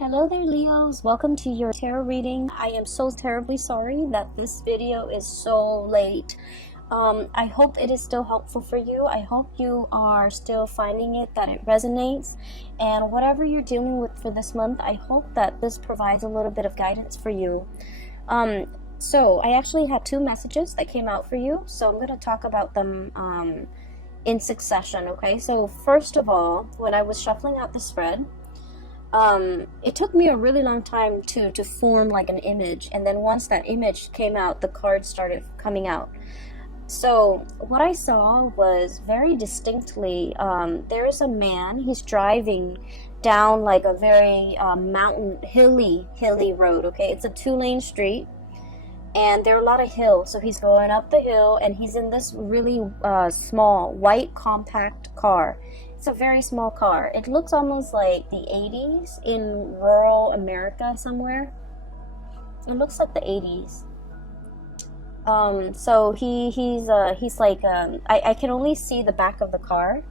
Hello there, Leos. Welcome to your tarot reading. I am so terribly sorry that this video is so late. I hope it is still helpful for you. I hope you are still finding it, that it resonates. And whatever you're dealing with for this month, I hope that this provides a little bit of guidance for you. So I actually had two messages that came out for you. So I'm going to talk about them in succession, okay? So first of all, when I was shuffling out the spread, it took me a really long time to form like an image, and then once that image came out, the cards started coming out. So what I saw was very distinctly, there is a man, he's driving down like a very hilly road, okay? It's a 2-lane street, and there are a lot of hills, so he's going up the hill, and he's in this really small, white, compact car. It's a very small car. It looks almost like the 80s in rural America somewhere. It looks like the 80s. So he's like, I can only see the back of the car.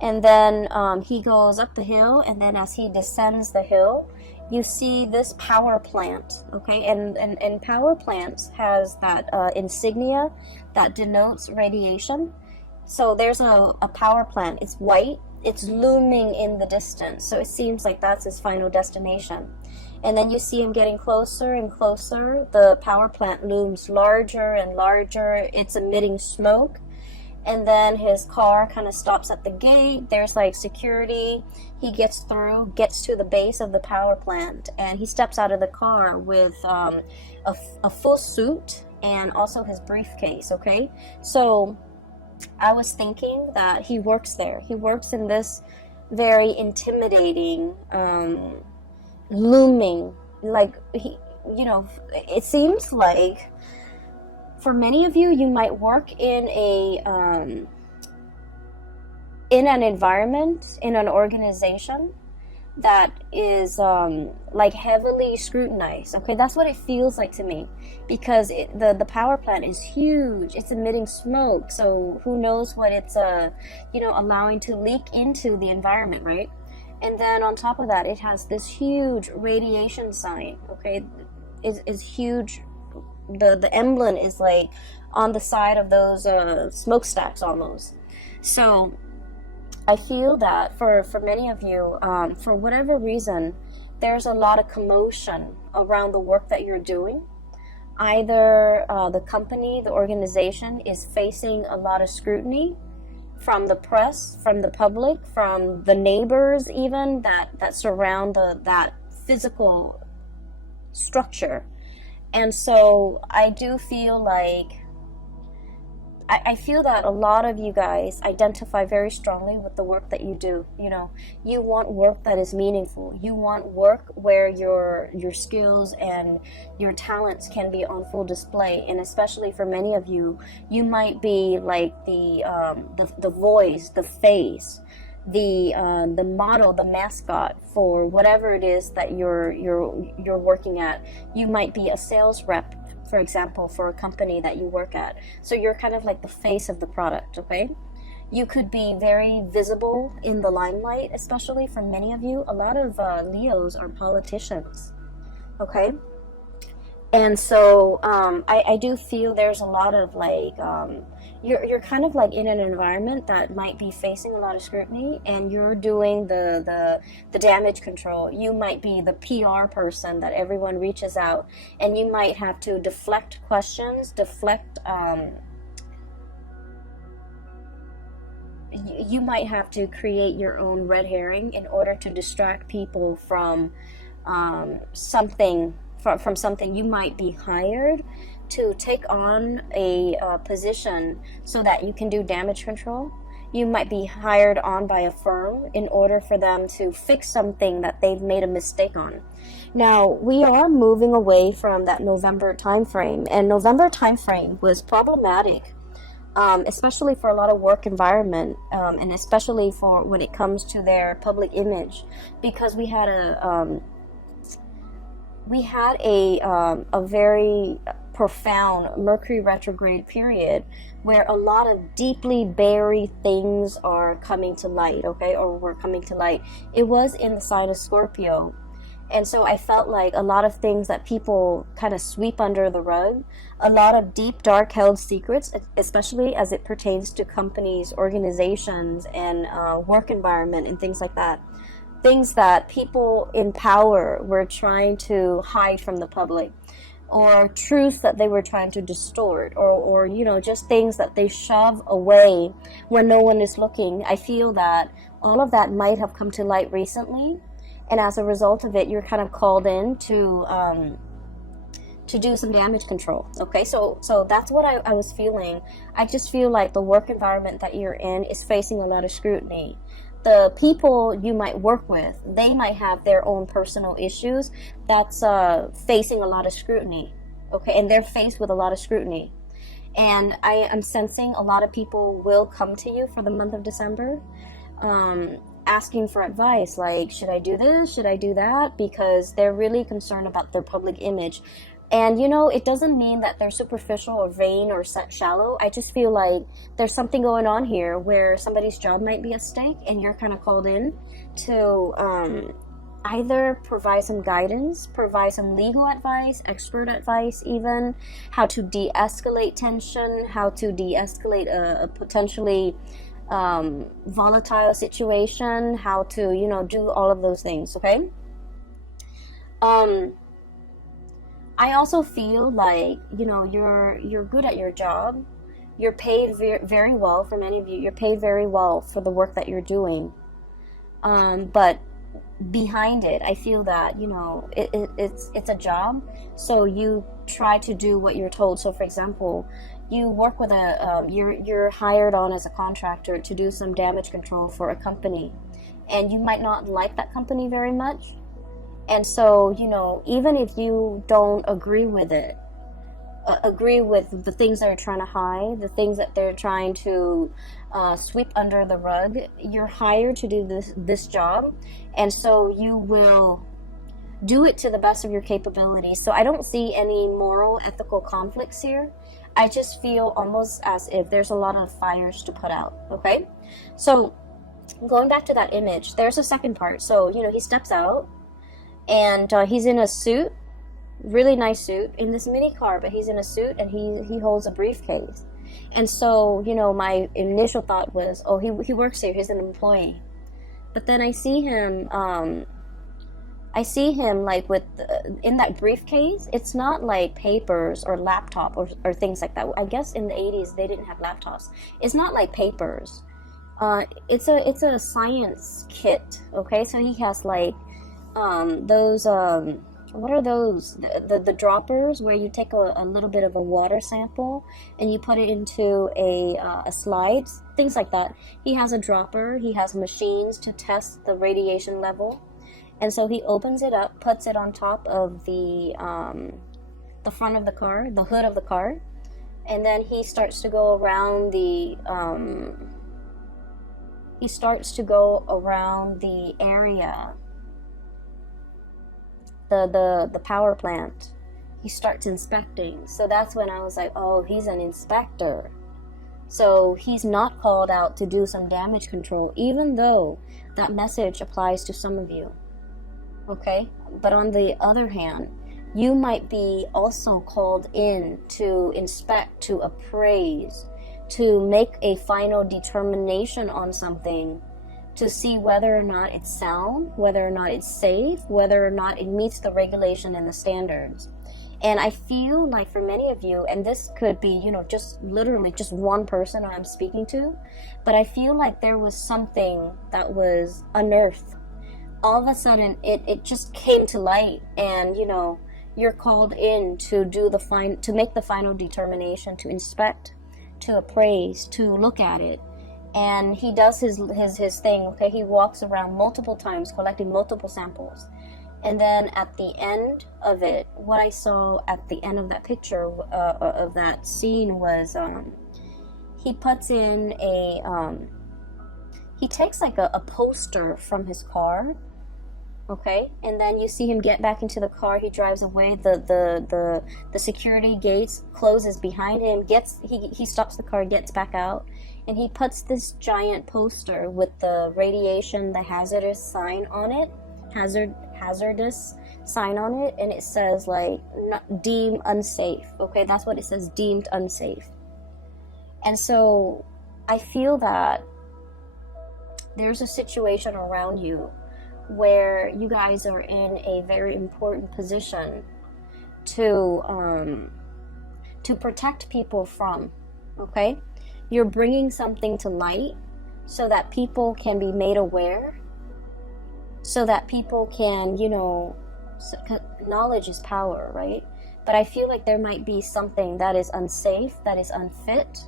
And then he goes up the hill, and then as he descends the hill, you see this power plant, okay? And power plants has that insignia that denotes radiation. So there's a power plant. It's white. It's looming in the distance. So it seems like that's his final destination. And then you see him getting closer and closer. The power plant looms larger and larger. It's emitting smoke. And then his car kind of stops at the gate. There's like security. He gets through, gets to the base of the power plant, and he steps out of the car with a full suit and also his briefcase, okay? So I was thinking that he works there. He works in this very intimidating, looming, like, it seems like for many of you, you might work in an environment, in an organization that is like heavily scrutinized. Okay, that's what it feels like to me, because the power plant is huge. It's emitting smoke, so who knows what it's allowing to leak into the environment, right? And then on top of that, it has this huge radiation sign. Okay, is huge. The emblem is like on the side of those smokestacks almost. So I feel that for many of you, for whatever reason, there's a lot of commotion around the work that you're doing. Either the company, the organization is facing a lot of scrutiny from the press, from the public, from the neighbors even that surround that physical structure. And so I do feel like, I feel that a lot of you guys identify very strongly with the work that you do. You want work that is meaningful. You want work where your skills and your talents can be on full display. And especially for many of you, you might be like the voice, the face, the model, the mascot for whatever it is that you're working at. You might be a sales rep, for example, for a company that you work at. So you're kind of like the face of the product, okay? You could be very visible in the limelight, especially for many of you. A lot of Leos are politicians, okay? And so I do feel there's a lot of like, you're kind of like in an environment that might be facing a lot of scrutiny, and you're doing the damage control. You might be the PR person that everyone reaches out, and you might have to deflect questions, you might have to create your own red herring in order to distract people from something. From something. You might be hired to take on a position so that you can do damage control. You might be hired on by a firm in order for them to fix something that they've made a mistake on. Now, we are moving away from that November time frame, and November time frame was problematic, especially for a lot of work environment, and especially for when it comes to their public image, because we had a very profound Mercury retrograde period where a lot of deeply buried things are coming to light, okay, or were coming to light. It was in the sign of Scorpio, And so I felt like a lot of things that people kind of sweep under the rug, a lot of deep, dark held secrets, especially as it pertains to companies, organizations, and work environment and things like that. Things that people in power were trying to hide from the public, or truths that they were trying to distort, or you know, just things that they shove away when no one is looking. I feel that all of that might have come to light recently, and as a result of it, you're kind of called in to do some damage control. Okay, so that's what I was feeling. I just feel like the work environment that you're in is facing a lot of scrutiny. The people you might work with, they might have their own personal issues that's facing a lot of scrutiny. Okay, and they're faced with a lot of scrutiny. And I am sensing a lot of people will come to you for the month of December, asking for advice, like, should I do this, should I do that, because they're really concerned about their public image. And you know, it doesn't mean that they're superficial or vain or shallow. I just feel like there's something going on here where somebody's job might be at stake, and you're kind of called in to either provide some guidance, provide some legal advice, expert advice even, how to de-escalate tension, how to de-escalate a potentially volatile situation, how to, you know, do all of those things. Okay. I also feel like, you know, you're good at your job. You're paid very well. For many of you, you're paid very well for the work that you're doing. But behind it, I feel that, you know, it's a job. So you try to do what you're told. So for example, you work with you're hired on as a contractor to do some damage control for a company, and you might not like that company very much. And so, you know, even if you don't agree with it, agree with the things they're trying to hide, the things that they're trying to sweep under the rug, you're hired to do this job. And so you will do it to the best of your capabilities. So I don't see any moral, ethical conflicts here. I just feel almost as if there's a lot of fires to put out. Okay? So going back to that image, there's a second part. So, you know, he steps out, and he's in a suit, really nice suit, in this mini car, but he's in a suit, and he holds a briefcase. And so, you know, my initial thought was, oh, he works here, he's an employee. But then I see him like with in that briefcase. It's not like papers or laptop or things like that. I guess in the 80s they didn't have laptops. It's not like papers. It's a science kit. Okay, so he has like those what are those, the droppers, where you take a little bit of a water sample and you put it into a slide, things like that. He has a dropper, he has machines to test the radiation level, and so he opens it up, puts it on top of the front of the car, the hood of the car, and then he starts to go around the area, the power plant. He starts inspecting. So that's when I was like, oh, he's an inspector. So he's not called out to do some damage control, even though that message applies to some of you. Okay? But on the other hand, you might be also called in to inspect, to appraise, to make a final determination on something, to see whether or not it's sound, whether or not it's safe, whether or not it meets the regulation and the standards. And I feel like for many of you, and this could be, you know, just literally just one person I'm speaking to, but I feel like there was something that was unearthed. All of a sudden, it just came to light, and, you know, you're called in to do to make the final determination, to inspect, to appraise, to look at it. And he does his thing. Okay, he walks around multiple times collecting multiple samples, and then at the end of it, what I saw at the end of that picture of that scene was he puts in he takes like a poster from his car. Okay, and then you see him get back into the car. He drives away. The security gates closes behind him. He stops the car, gets back out, and he puts this giant poster with the radiation, the hazardous sign on it, hazardous, sign on it, and it says like not, deemed unsafe. Okay, that's what it says, deemed unsafe. And so I feel that there's a situation around you where you guys are in a very important position to protect people from. Okay, you're bringing something to light so that people can be made aware, so that people can, you know, knowledge is power, right? But I feel like there might be something that is unsafe, that is unfit,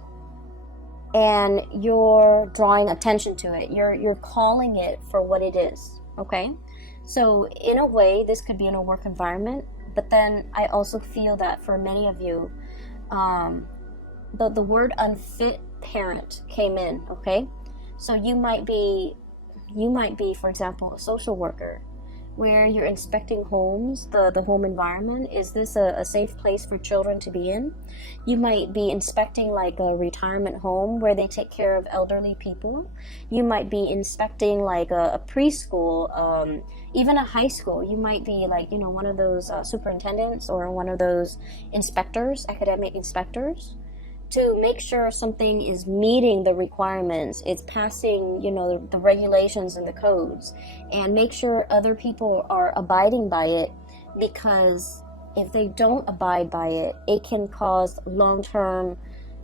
and you're drawing attention to it. You're calling it for what it is, okay? So in a way, this could be in a work environment, but then I also feel that for many of you, the word unfit parent came in, okay? So you might be, for example, a social worker, where you're inspecting homes, the home environment. Is this a safe place for children to be in? You might be inspecting like a retirement home where they take care of elderly people. You might be inspecting like a preschool, even a high school. You might be like, you know, one of those superintendents or one of those inspectors, academic inspectors, to make sure something is meeting the requirements, it's passing, you know, the regulations and the codes, and make sure other people are abiding by it, because if they don't abide by it, it can cause long-term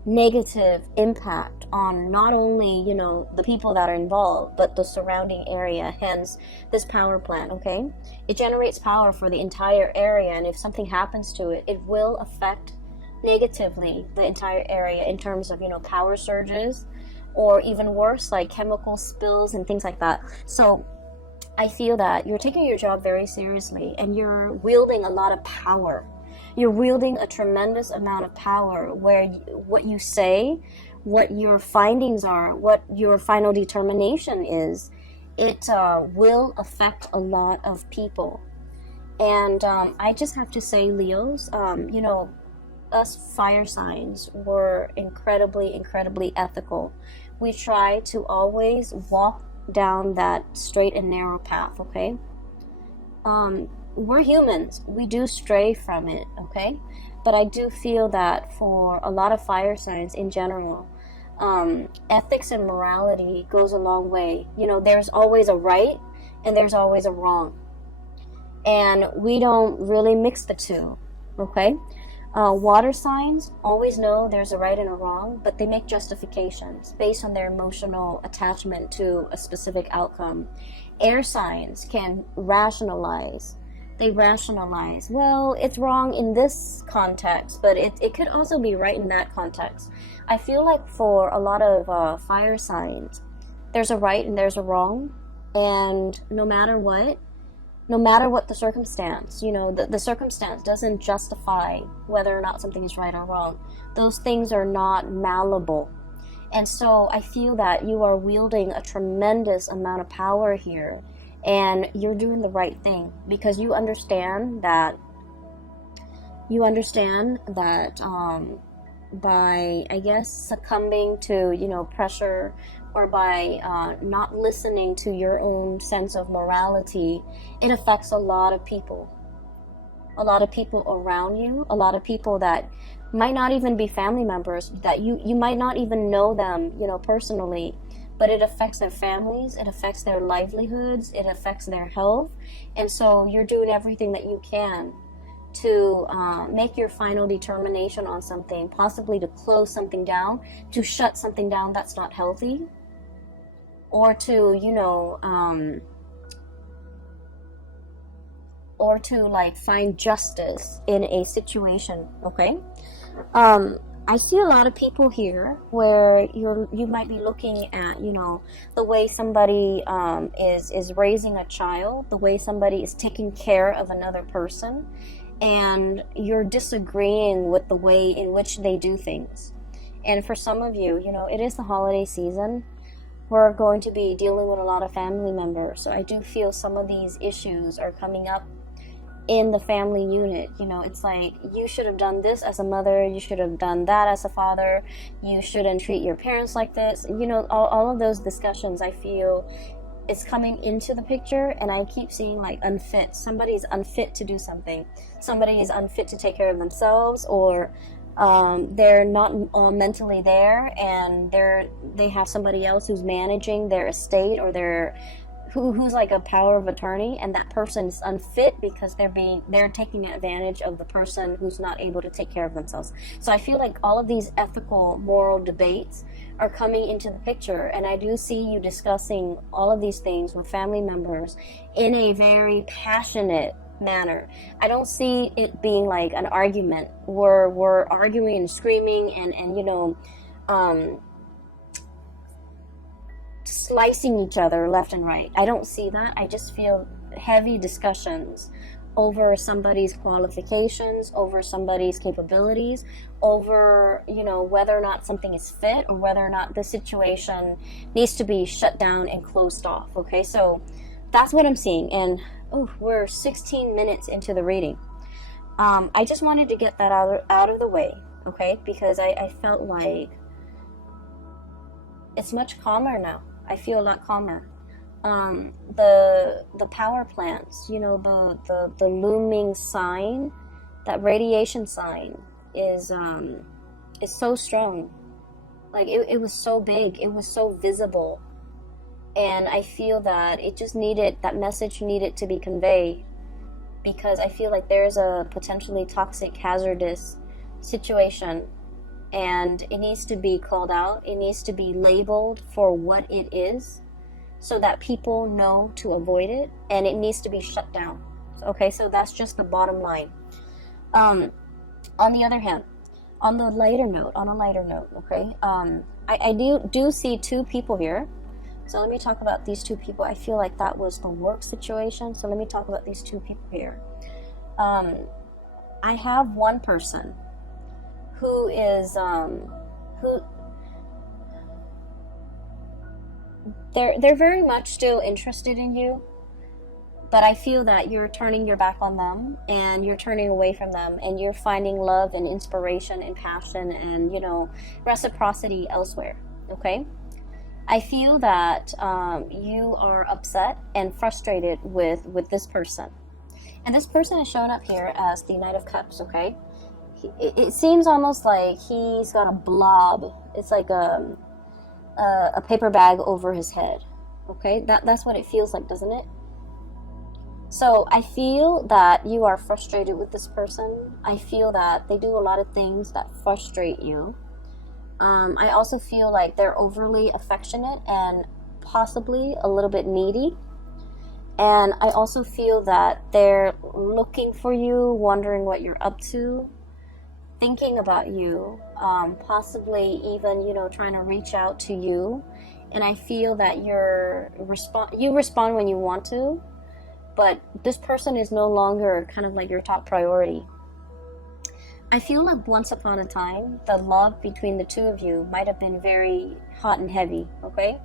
negative impact on not only, you know, the people that are involved, but the surrounding area. Hence this power plant, okay? It generates power for the entire area, and if something happens to it, it will affect negatively the entire area in terms of, you know, power surges, or even worse, like chemical spills and things like that. So I feel that you're taking your job very seriously, and you're wielding a lot of power. You're wielding a tremendous amount of power, where what you say, what your findings are, what your final determination is, it will affect a lot of people. And I just have to say, Leos, you know, us fire signs were incredibly ethical. We try to always walk down that straight and narrow path, okay? We're humans. We do stray from it, okay? But I do feel that for a lot of fire signs in general, ethics and morality goes a long way. You know, there's always a right and there's always a wrong. And we don't really mix the two, okay? Water signs always know there's a right and a wrong, but they make justifications based on their emotional attachment to a specific outcome. Air signs can rationalize. They rationalize, well, it's wrong in this context, but it could also be right in that context. I feel like for a lot of fire signs, there's a right and there's a wrong, and no matter what the circumstance, you know, the circumstance doesn't justify whether or not something is right or wrong. Those things are not malleable. And so I feel that you are wielding a tremendous amount of power here, and you're doing the right thing, because you understand that by, I guess, succumbing to, you know, pressure, or by not listening to your own sense of morality, it affects a lot of people around you, a lot of people that might not even be family members, that you might not even know them, you know, personally, but it affects their families, it affects their livelihoods, it affects their health. And so you're doing everything that you can to make your final determination on something, possibly to close something down, to shut something down that's not healthy, or to, you know, or to like find justice in a situation, okay? I see a lot of people here where you might be looking at, you know, the way somebody is raising a child, the way somebody is taking care of another person, and you're disagreeing with the way in which they do things. And for some of you, you know, it is the holiday season. We're going to be dealing with a lot of family members, so I do feel some of these issues are coming up in the family unit. You know, it's like, you should have done this as a mother, you should have done that as a father, you shouldn't treat your parents like this. You know, all of those discussions, I feel it's coming into the picture, and I keep seeing like unfit. Somebody's unfit to do something. Somebody is unfit to take care of themselves, or they're not mentally there, and they have somebody else who's managing their estate, or who's like a power of attorney, and that person is unfit because they're taking advantage of the person who's not able to take care of themselves. So I feel like all of these ethical, moral debates are coming into the picture, and I do see you discussing all of these things with family members in a very passionate manner. I don't see it being like an argument where we're arguing and screaming and slicing each other left and right. I don't see that. I just feel heavy discussions over somebody's qualifications, over somebody's capabilities, over, whether or not something is fit, or whether or not the situation needs to be shut down and closed off. Okay, so that's what I'm seeing. And we're 16 minutes into the reading. I just wanted to get that out of the way, okay, because I felt like it's much calmer now. I feel a lot calmer. The power plants, the looming sign, that radiation sign is so strong. Like it was so big, it was so visible, and I feel that that message needed to be conveyed, because I feel like there's a potentially toxic, hazardous situation, and it needs to be called out. It needs to be labeled for what it is, so that people know to avoid it, and it needs to be shut down. Okay, so that's just the bottom line. On the other hand, on a lighter note, okay, I do see two people here. So let me talk about these two people. I feel like that was the work situation. So let me talk about these two people here. I have one person who is they're very much still interested in you, but I feel that you're turning your back on them, and you're turning away from them, and you're finding love and inspiration and passion and reciprocity elsewhere. Okay, I feel that you are upset and frustrated with this person, and this person is showing up here as the Knight of Cups. Okay, it seems almost like he's got a blob. It's like a paper bag over his head. Okay, that's what it feels like, doesn't it? So I feel that you are frustrated with this person. I feel that they do a lot of things that frustrate you. I also feel like they're overly affectionate and possibly a little bit needy. And I also feel that they're looking for you, wondering what you're up to, thinking about you, possibly even, trying to reach out to you. And I feel that you respond when you want to, but this person is no longer kind of like your top priority. I feel like once upon a time, the love between the two of you might have been very hot and heavy, okay?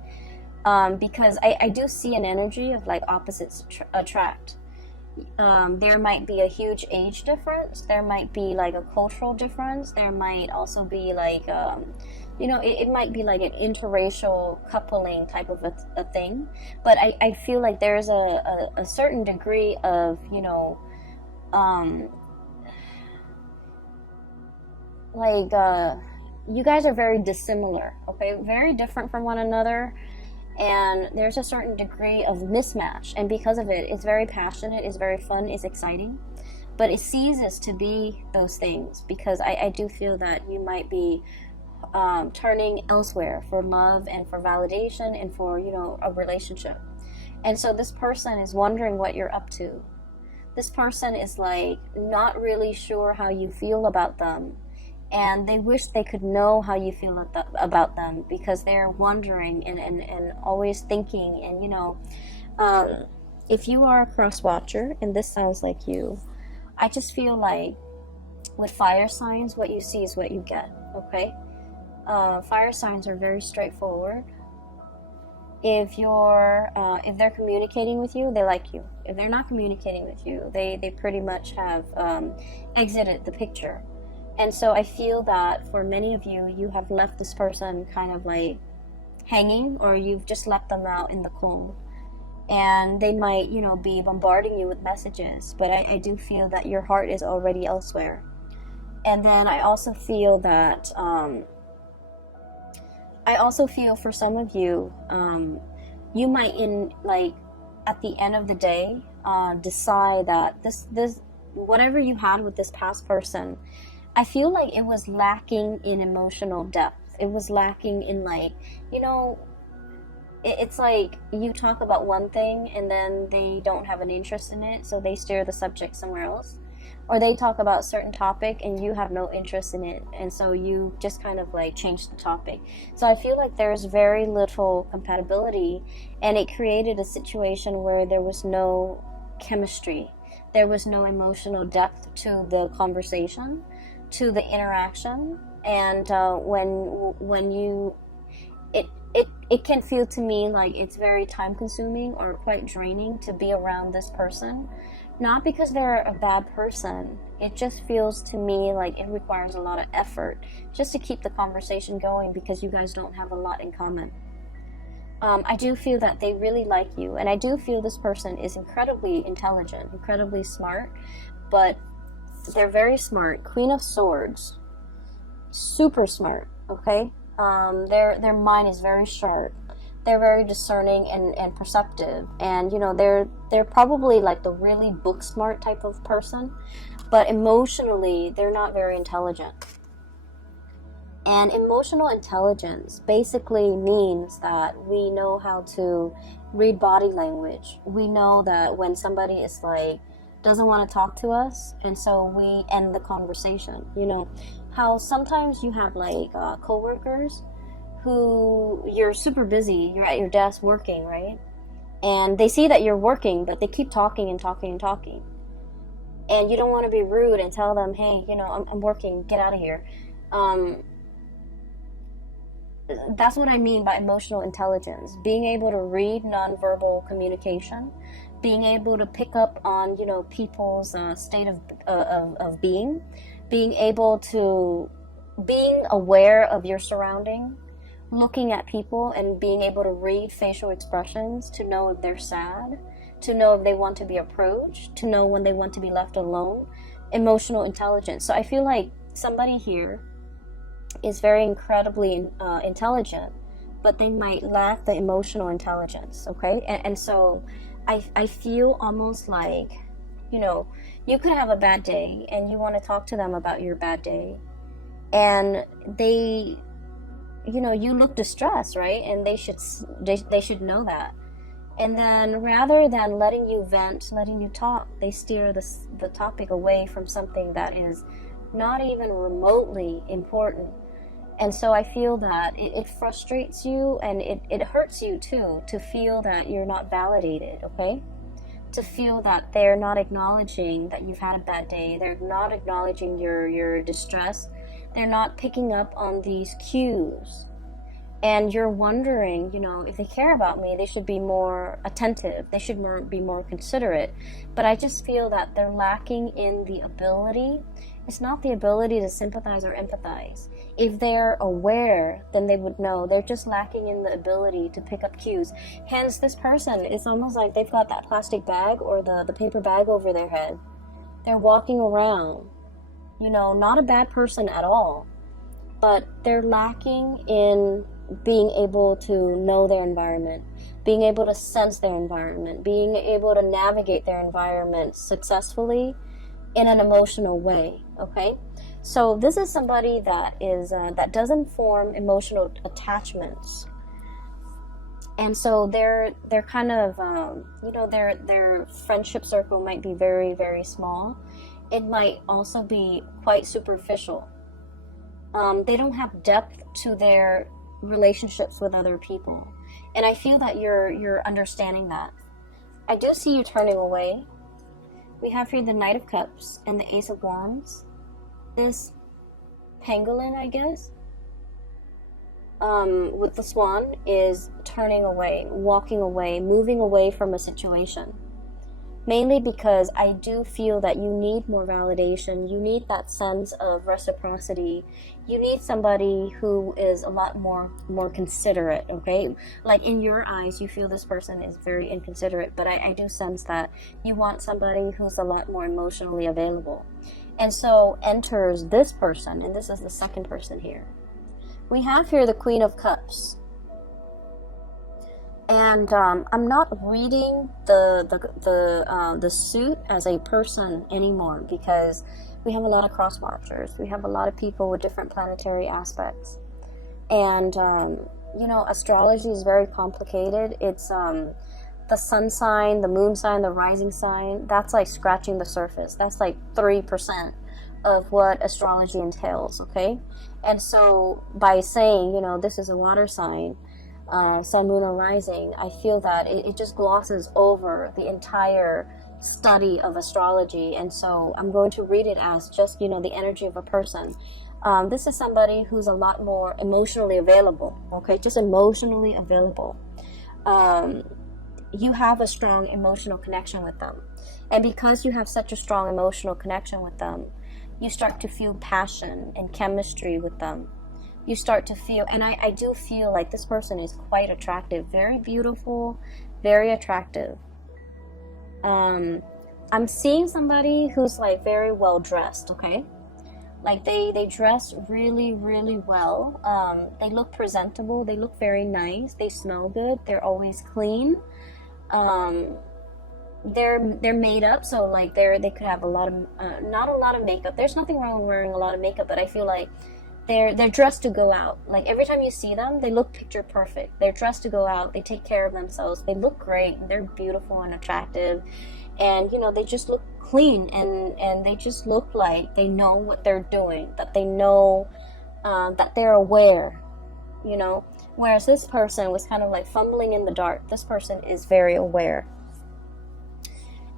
Because I do see an energy of like opposites attract. There might be a huge age difference. There might be like a cultural difference. There might also be like, it might be like an interracial coupling type of a thing. But I feel like there's a certain degree of, you guys are very dissimilar, okay? Very different from one another. And there's a certain degree of mismatch, and because of it, it's very passionate, it's very fun, it's exciting, but it ceases to be those things, because I do feel that you might be turning elsewhere for love and for validation and for a relationship. And so this person is wondering what you're up to. This person is like not really sure how you feel about them, and they wish they could know how you feel about them, because they're wondering and always thinking. And if you are a cross watcher and this sounds like you, I just feel like with fire signs, what you see is what you get. Okay, fire signs are very straightforward. If they're communicating with you, they like you. If they're not communicating with you, they pretty much have exited the picture. And so I feel that for many of you, you have left this person kind of like hanging, or you've just left them out in the cold. and they might, you know, be bombarding you with messages, but I do feel that your heart is already elsewhere. And then I also feel that for some of you, you might, in like at the end of the day, decide that this whatever you had with this past person, I feel like it was lacking in emotional depth. It was lacking in, like, you know, it's like you talk about one thing and then they don't have an interest in it, so they steer the subject somewhere else. Or they talk about a certain topic and you have no interest in it, and so you just kind of like change the topic. So I feel like there's very little compatibility, and it created a situation where there was no chemistry. There was no emotional depth to the conversation, to the interaction. And when you it can feel to me like it's very time consuming or quite draining to be around this person. Not because they're a bad person, it just feels to me like it requires a lot of effort just to keep the conversation going, because you guys don't have a lot in common. I do feel that they really like you, and I do feel this person is incredibly intelligent, incredibly smart, but they're very smart. Queen of Swords, super smart, okay? Their mind is very sharp. They're very discerning and perceptive, and you know, they're probably like the really book smart type of person, but emotionally they're not very intelligent. And emotional intelligence basically means that we know how to read body language. We know that when somebody is like doesn't want to talk to us, and so we end the conversation. You know how sometimes you have like coworkers who you're super busy, you're at your desk working, right? And they see that you're working, but they keep talking and talking and talking. And you don't want to be rude and tell them, hey, you know, I'm working, get out of here. That's what I mean by emotional intelligence. Being able to read nonverbal communication, being able to pick up on, you know, people's state of being, being able to, being aware of your surrounding, looking at people and being able to read facial expressions to know if they're sad, to know if they want to be approached, to know when they want to be left alone. Emotional intelligence. So I feel like somebody here is very incredibly intelligent, but they might lack the emotional intelligence, okay? And so I feel almost like, you know, you could have a bad day and you want to talk to them about your bad day, and they, you know, you look distressed, right? And they should know that. And then rather than letting you vent, letting you talk, they steer the topic away from something that is not even remotely important. And so I feel that it frustrates you, and it hurts you too, to feel that you're not validated, okay? To feel that they're not acknowledging that you've had a bad day. They're not acknowledging your distress. They're not picking up on these cues. And you're wondering, you know, if they care about me, they should be more attentive. They should be more considerate. But I just feel that they're lacking in the ability. It's not the ability to sympathize or empathize. If they're aware, then they would know. They're just lacking in the ability to pick up cues. Hence, this person, it's almost like they've got that plastic bag or the paper bag over their head. They're walking around, you know, not a bad person at all, but they're lacking in being able to know their environment, being able to sense their environment, being able to navigate their environment successfully in an emotional way, okay? So this is somebody that is that doesn't form emotional attachments, and so they're kind of you know, their friendship circle might be very, very small. It might also be quite superficial. They don't have depth to their relationships with other people, and I feel that you're understanding that. I do see you turning away. We have here the Knight of Cups and the Ace of Wands. This pangolin, I guess, with the swan, is turning away, walking away, moving away from a situation. mainly because I do feel that you need more validation. You need that sense of reciprocity. You need somebody who is a lot more considerate, okay? Like in your eyes, you feel this person is very inconsiderate, but I do sense that you want somebody who's a lot more emotionally available. And so enters this person, and this is the second person here. We have here the Queen of Cups. And I'm not reading the suit as a person anymore, because we have a lot of cross watchers. We have a lot of people with different planetary aspects. And, you know, astrology is very complicated. It's the sun sign, the moon sign, the rising sign. That's like scratching the surface. That's like 3% of what astrology entails, okay? And so by saying, you know, this is a water sign, sun, moon, or rising, I feel that it just glosses over the entire study of astrology. And so I'm going to read it as just, you know, the energy of a person. This is somebody who's a lot more emotionally available, okay? Just emotionally available. You have a strong emotional connection with them. And because you have such a strong emotional connection with them, you start to feel passion and chemistry with them. You start to feel, and I do feel like this person is quite attractive, very beautiful, very attractive. I'm seeing somebody who's like very well dressed, okay? Like they dress really, really well. They look presentable, they look very nice, they smell good, they're always clean. They're made up, so like they could have a lot of not a lot of makeup. There's nothing wrong with wearing a lot of makeup, but I feel like they're dressed to go out. Like every time you see them, they look picture perfect. They're dressed to go out. They take care of themselves. They look great. They're beautiful and attractive, and you know, they just look clean, and they just look like they know what they're doing. That they know that they're aware. You know, whereas this person was kind of like fumbling in the dark. This person is very aware,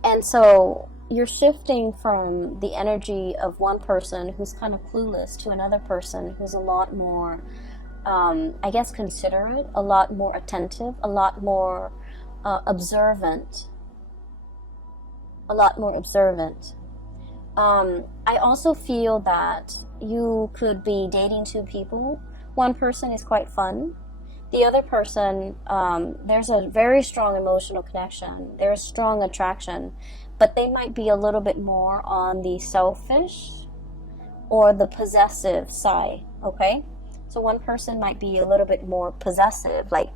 and so you're shifting from the energy of one person who's kind of clueless to another person who's a lot more, I guess, considerate, a lot more attentive, a lot more observant. A lot more observant. I also feel that you could be dating two people. One person is quite fun. The other person, there's a very strong emotional connection. There's strong attraction, but they might be a little bit more on the selfish or the possessive side, okay? So one person might be a little bit more possessive. Like,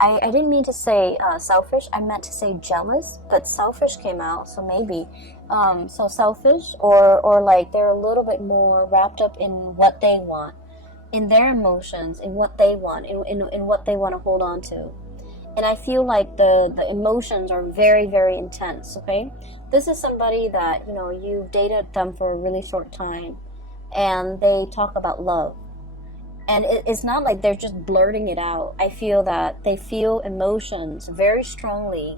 I didn't mean to say selfish. I meant to say jealous, but selfish came out, so maybe. So selfish, or like they're a little bit more wrapped up in what they want, in their emotions, in what they want, in what they want to hold on to. And I feel like the emotions are very, very intense, okay? This is somebody that, you know, you've dated them for a really short time, and they talk about love. And it's not like they're just blurting it out. I feel that they feel emotions very strongly,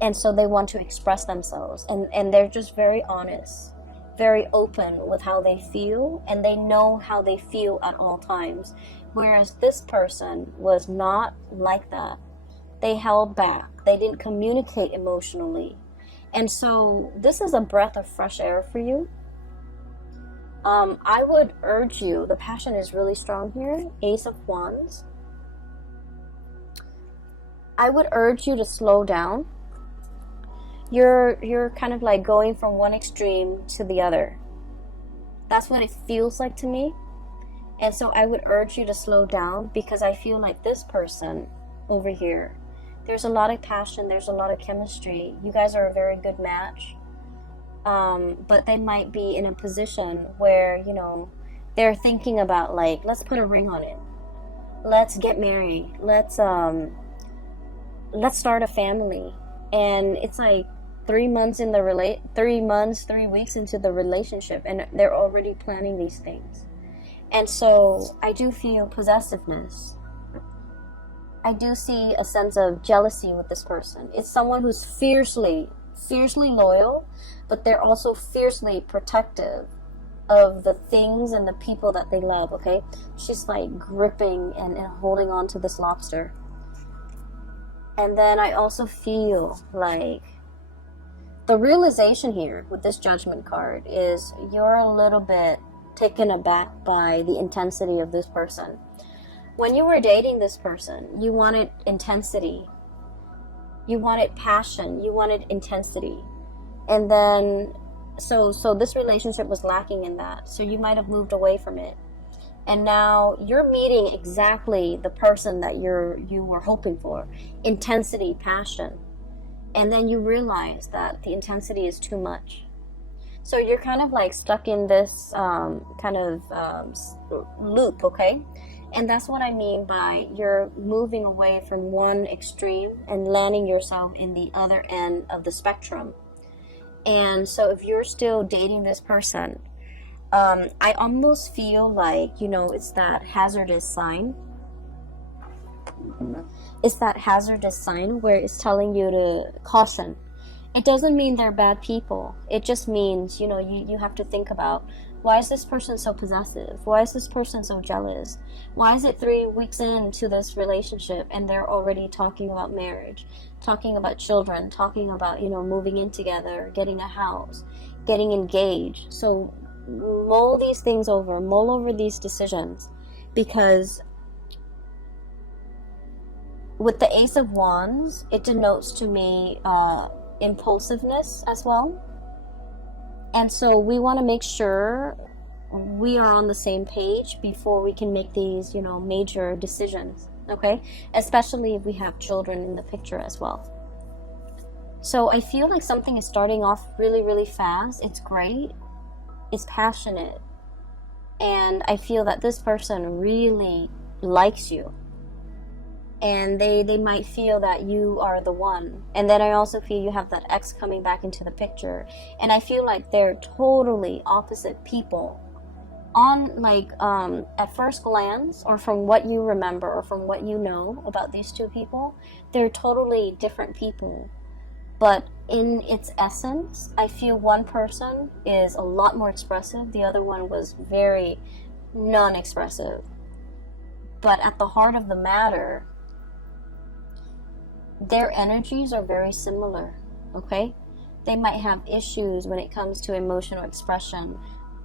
and so they want to express themselves. And they're just very honest, very open with how they feel, and they know how they feel at all times. Whereas this person was not like that. They held back. They didn't communicate emotionally. And so this is a breath of fresh air for you. I would urge you, the passion is really strong here, Ace of Wands. I would urge you to slow down. You're kind of like going from one extreme to the other. That's what it feels like to me. And so I would urge you to slow down, because I feel like this person over here, there's a lot of passion, there's a lot of chemistry. You guys are a very good match. But they might be in a position where, you know, they're thinking about like, let's put a ring on it. Let's get married. Let's start a family. And it's like 3 weeks into the relationship, and they're already planning these things. And so I do feel possessiveness. I do see a sense of jealousy with this person. It's someone who's fiercely loyal, but they're also fiercely protective of the things and the people that they love, okay? She's like gripping and holding on to this lobster. And then I also feel like the realization here with this Judgment card is you're a little bit taken aback by the intensity of this person. When you were dating this person, you wanted intensity, you wanted passion, you wanted intensity, and then so this relationship was lacking in that, so you might have moved away from it, and now you're meeting exactly the person that you were hoping for, intensity, passion, and then you realize that the intensity is too much. So you're kind of like stuck in this loop, okay? And that's what I mean by you're moving away from one extreme and landing yourself in the other end of the spectrum. And so if you're still dating this person, I almost feel like, you know, it's that hazardous sign. It's that hazardous sign where it's telling you to caution. It doesn't mean they're bad people. It just means, you know, you have to think about, why is this person so possessive? Why is this person so jealous? Why is it 3 weeks into this relationship and they're already talking about marriage, talking about children, talking about, you know, moving in together, getting a house, getting engaged? So mull these things over, mull over these decisions, because with the Ace of Wands, it denotes to me impulsiveness as well. And so we want to make sure we are on the same page before we can make these, you know, major decisions, okay? Especially if we have children in the picture as well. So I feel like something is starting off really, really fast. It's great. It's passionate. And I feel that this person really likes you. And they might feel that you are the one. And then I also feel you have that ex coming back into the picture, and I feel like they're totally opposite people on, like, at first glance, or from what you remember or from what you know about these two people. They're totally different people, but in its essence, I feel one person is a lot more expressive, the other one was very non-expressive. But at the heart of the matter, their energies are very similar, okay? They might have issues when it comes to emotional expression.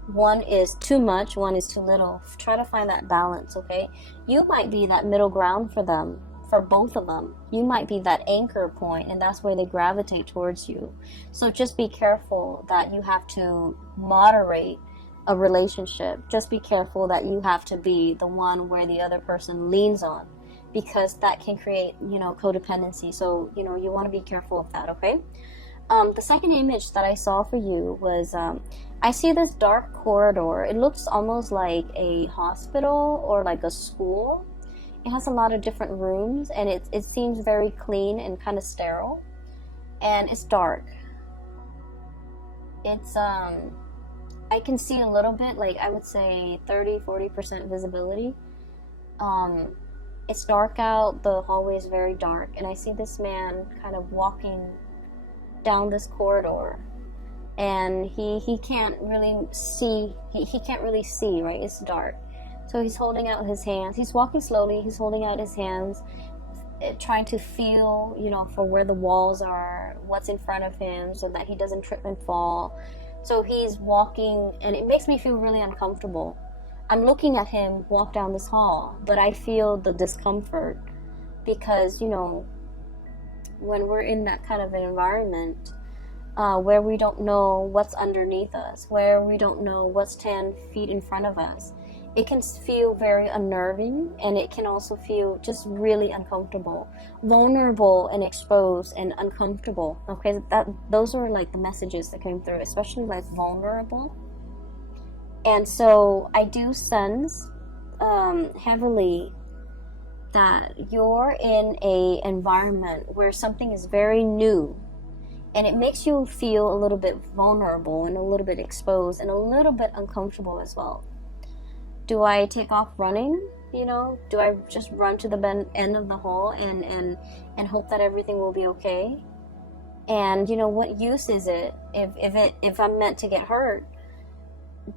One is too much, one is too little. Try to find that balance, okay? You might be that middle ground for them, for both of them. You might be that anchor point, and that's where they gravitate towards you. So just be careful that you have to moderate a relationship. Just be careful that you have to be the one where the other person leans on, because that can create, you know, codependency. So, you know, you want to be careful of that, okay? The second image that I saw for you was, I see this dark corridor. It looks almost like a hospital or like a school. It has a lot of different rooms, and it seems very clean and kind of sterile. And it's dark. It's, I can see a little bit, like I would say 30-40% visibility. It's dark out, the hallway is very dark, and I see this man kind of walking down this corridor, and he can't really see, he can't really see, right? It's dark. So he's holding out his hands, he's walking slowly, he's holding out his hands, trying to feel, you know, for where the walls are, what's in front of him, so that he doesn't trip and fall. So he's walking, and it makes me feel really uncomfortable. I'm looking at him walk down this hall, but I feel the discomfort because, you know, when we're in that kind of an environment where we don't know what's underneath us, where we don't know what's 10 feet in front of us, it can feel very unnerving, and it can also feel just really uncomfortable, vulnerable and exposed and uncomfortable. Okay, those are like the messages that came through, especially like vulnerable. And so I do sense heavily that you're in a environment where something is very new, and it makes you feel a little bit vulnerable and a little bit exposed and a little bit uncomfortable as well. Do I take off running? You know, do I just run to the end of the hall and hope that everything will be okay? And you know, what use is it if I'm meant to get hurt?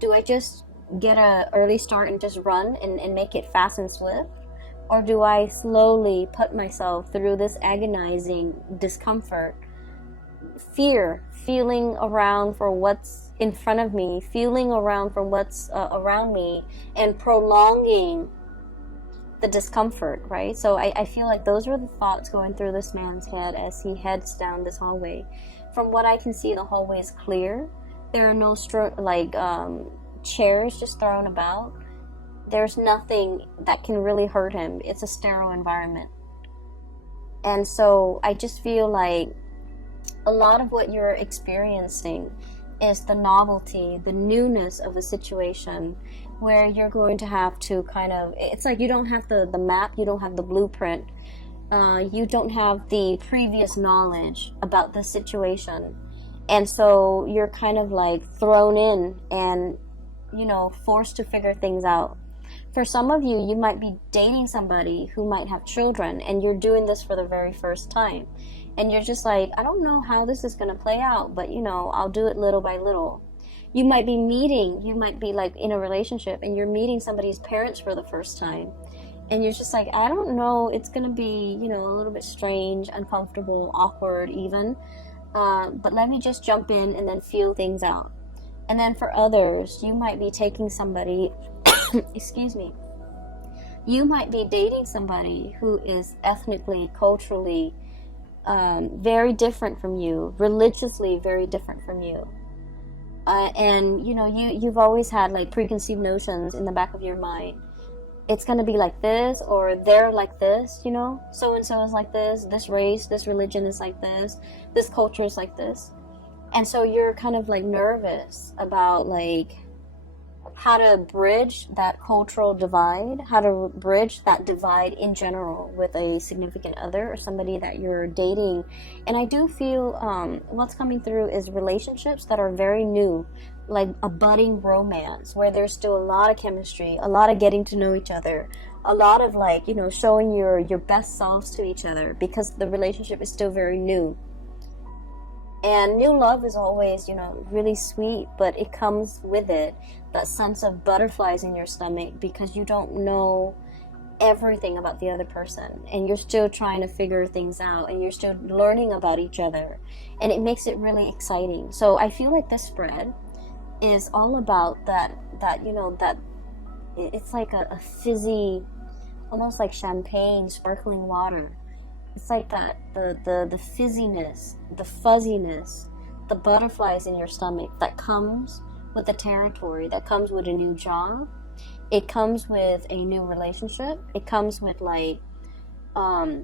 Do I just get an early start and just run and make it fast and swift? Or do I slowly put myself through this agonizing discomfort fear, feeling around for what's in front of me, feeling around for what's around me, and prolonging the discomfort, right? So I feel like those are the thoughts going through this man's head as he heads down this hallway. From what I can see, the hallway is clear. There are no chairs just thrown about. There's nothing that can really hurt him. It's a sterile environment. And so I just feel like a lot of what you're experiencing is the novelty, the newness of a situation where you're going to have to kind of, it's like you don't have the map, you don't have the blueprint, you don't have the previous knowledge about the situation. And so you're kind of like thrown in and, you know, forced to figure things out. For some of you, you might be dating somebody who might have children, and you're doing this for the very first time. And you're just like, I don't know how this is going to play out, but, you know, I'll do it little by little. You might be like in a relationship, and you're meeting somebody's parents for the first time. And you're just like, I don't know, it's going to be, you know, a little bit strange, uncomfortable, awkward even. But let me just jump in and then feel things out. And then for others, you might be taking somebody, excuse me, you might be dating somebody who is ethnically, culturally, very different from you, religiously very different from you. And, you know, you've always had like preconceived notions in the back of your mind. It's going to be like this, or they're like this, you know, so-and-so is like this race, this religion is like this culture is like this. And so you're kind of like nervous about like how to bridge that cultural divide, how to bridge that divide in general with a significant other or somebody that you're dating. And I do feel what's coming through is relationships that are very new, like a budding romance where there's still a lot of chemistry, a lot of getting to know each other, a lot of like, you know, showing your best selves to each other because the relationship is still very new. And new love is always, you know, really sweet, but it comes with it that sense of butterflies in your stomach because you don't know everything about the other person, and you're still trying to figure things out, and you're still learning about each other, and it makes it really exciting. So I feel like this spread is all about that you know, that it's like a fizzy, almost like champagne, sparkling water. It's like that, the fizziness, the fuzziness, the butterflies in your stomach that comes with the territory, that comes with a new job. It comes with a new relationship. It comes with like a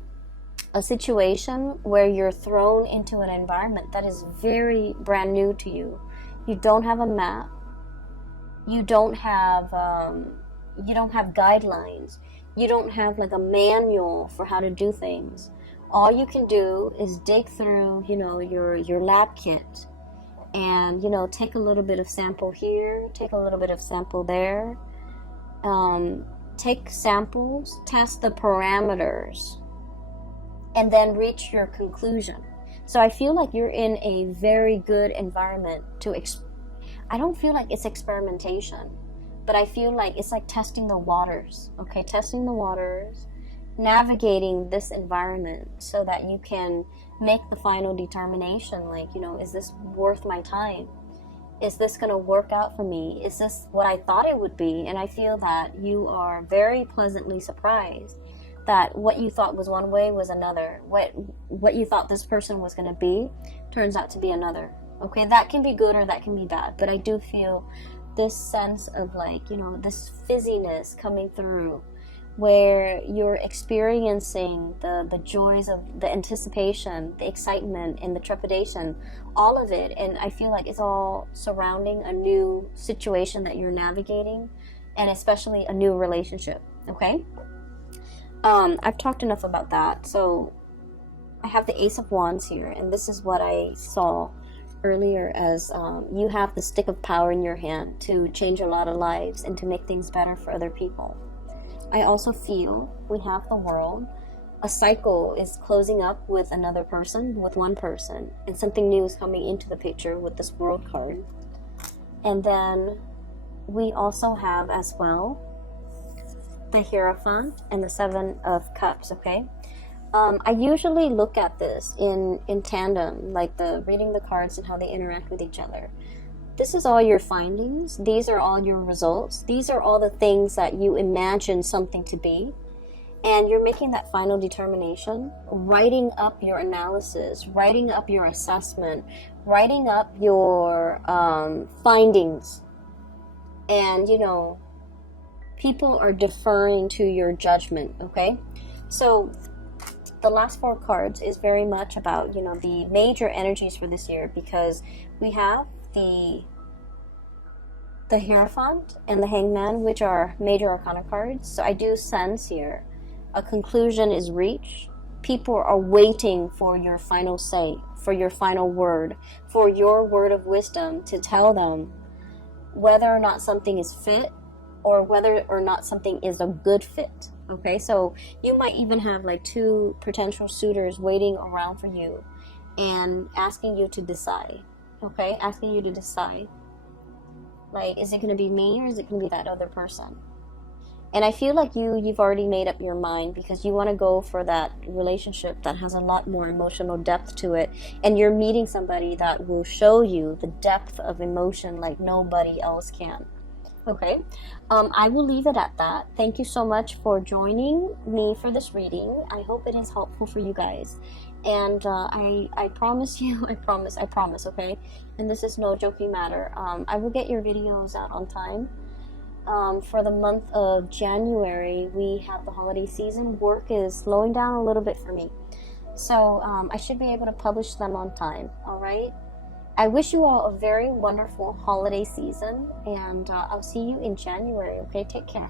situation where you're thrown into an environment that is very brand new to you. You don't have a map. You don't have guidelines. You don't have like a manual for how to do things. All you can do is dig through, you know, your lab kit and, you know, take a little bit of sample here, take a little bit of sample there, take samples, test the parameters, and then reach your conclusion. So I feel like you're in a very good environment to I don't feel like it's experimentation, but I feel like it's like testing the waters, okay? Testing the waters, navigating this environment so that you can make the final determination, like, you know, is this worth my time? Is this going to work out for me? Is this what I thought it would be? And I feel that you are very pleasantly surprised that what you thought was one way was another. What you thought this person was going to be turns out to be another. Okay, that can be good or that can be bad, but I do feel this sense of like, you know, this fizziness coming through where you're experiencing the joys of the anticipation, the excitement, and the trepidation, all of it. And I feel like it's all surrounding a new situation that you're navigating, and especially a new relationship, okay? I've talked enough about that. So I have the Ace of Wands here, and this is what I saw earlier as you have the stick of power in your hand to change a lot of lives and to make things better for other people. I also feel we have the World. A cycle is closing up with another person, with one person, and something new is coming into the picture with this World card. And then we also have as well the Hierophant and the Seven of Cups, okay? I usually look at this in tandem, like the reading the cards and how they interact with each other. This is all your findings. These are all your results. These are all the things that you imagine something to be. And you're making that final determination, writing up your analysis, writing up your assessment, writing up your findings. And, you know, people are deferring to your judgment, okay? So the last 4 cards is very much about, you know, the major energies for this year, because we have the Hierophant and the Hangman, which are major arcana cards. So I do sense here a conclusion is reached. People are waiting for your final say, for your final word, for your word of wisdom to tell them whether or not something is fit or whether or not something is a good fit. Okay, so you might even have like 2 potential suitors waiting around for you and asking you to decide. Okay, asking you to decide. Like, is it going to be me or is it going to be that other person? And I feel like you've already made up your mind, because you want to go for that relationship that has a lot more emotional depth to it. And you're meeting somebody that will show you the depth of emotion like nobody else can. Okay, I will leave it at that. Thank you so much for joining me for this reading. I hope it is helpful for you guys. And I promise you, I promise, okay? And this is no joking matter. I will get your videos out on time. For the month of January, we have the holiday season. Work is slowing down a little bit for me. So I should be able to publish them on time, all right? I wish you all a very wonderful holiday season, and I'll see you in January, okay? Take care.